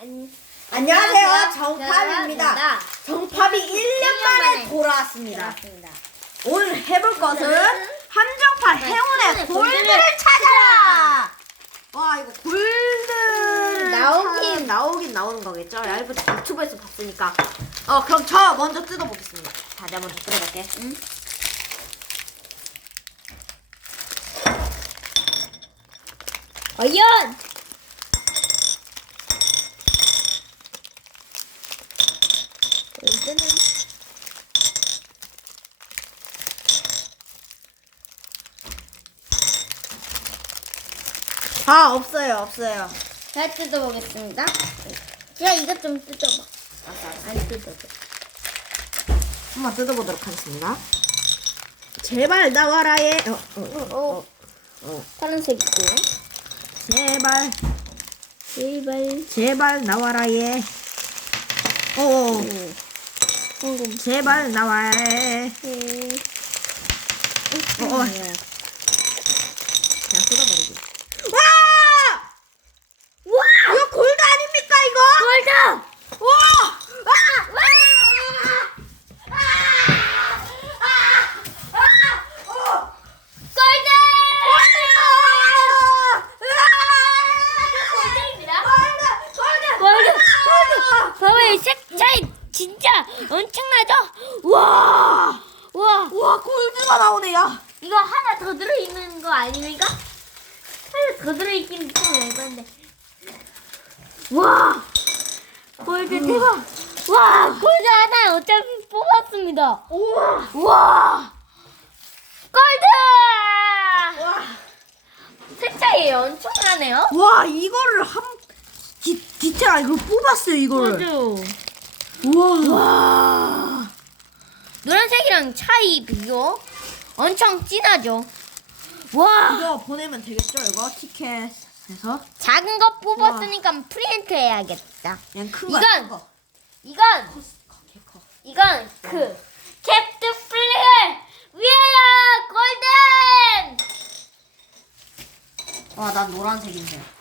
안- 안녕하세요. 정팝입니다. 정팝이 1년 만에 돌아왔습니다. 오늘 해볼 것은 함정파 행운의 행운의 골드를 찾아라! 와 이거 골드 나오긴. 나오긴 나오는 거겠죠? 야 이거 유튜브에서 봤으니까 어 그럼 저 먼저 뜯어보겠습니다. 자 내가 먼저 뜯어볼게. 응? 과연 골드는 아 없어요 없어요. 잘 뜯어보겠습니다. 야 이것 좀 뜯어봐. 안 뜯어도. 한번 뜯어보도록 하겠습니다. 제발 나와라 얘. 어, 어, 어, 어, 어. 파란색이고요. 제발 제발. 제발 나와라 얘. 황금. 제발 나와라 얘. 어, 어. 그냥 뜯어버리기. 와! 와! 이거 골드 아닙니까 이거? 골드! 와! 아! 와! 어! 골드! 골드입니다. 골드! 골드! 봐봐요, 색 차이 진짜 엄청나죠? 와! 와! 와 골드가 나오네 야. 이거 하나 더 들어있는 거 아닙니까? 하나 더 들어있긴 좀 애반데. 와! 골드 대박! 와! 골드 하나 어차피 뽑았습니다. 우와. 와! 골드! 와. 색 차이 엄청나네요. 와 이거를 한 디, 디테일 이걸 뽑았어요 이거를. 우와. 와. 노란색이랑 차이 비교 엄청 진하죠. 와. 이거 보내면 되겠죠 이거 티켓에서 작은 거 뽑았으니까 프린트 해야겠다. 그냥 큰 이건! 거. 큰 거. 이건 커, 커, 개 커. 이건 그 캡트 플레이를 위하여 골든. 와, 난 노란색인데.